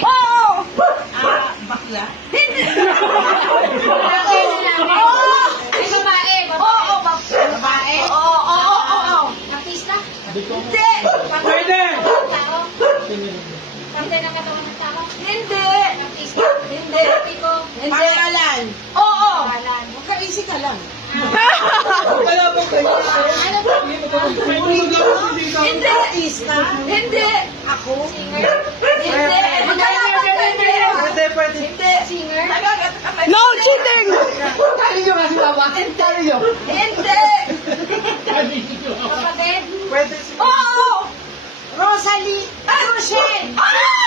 Oo! Bakla? Hindi! Lalaki, lalaki. Oo! Ay, babae, Oo! babae. Babae? Oo! Oo! Oo! Artista? Hindi! Pwede! Tao? Parte ng katawan ng tao? Hindi! Artista? Hindi! Tipo? Hindi! Pangalan? Oo! Pangalan. Huwag ka easy ka lang. Kaya ba kayo? Ano ba? May tulog ako dito. Hindi! Artista? Hindi! Ako? Singer? Hindi! Magkalaban tayo! Pwede, pwede. Hindi! Singer? No cheating! Kaya nyo kasi mama. Kaya nyo. Hindi! Kapatid? Pwede. Oo! Rosalie? Rochelle? Ah!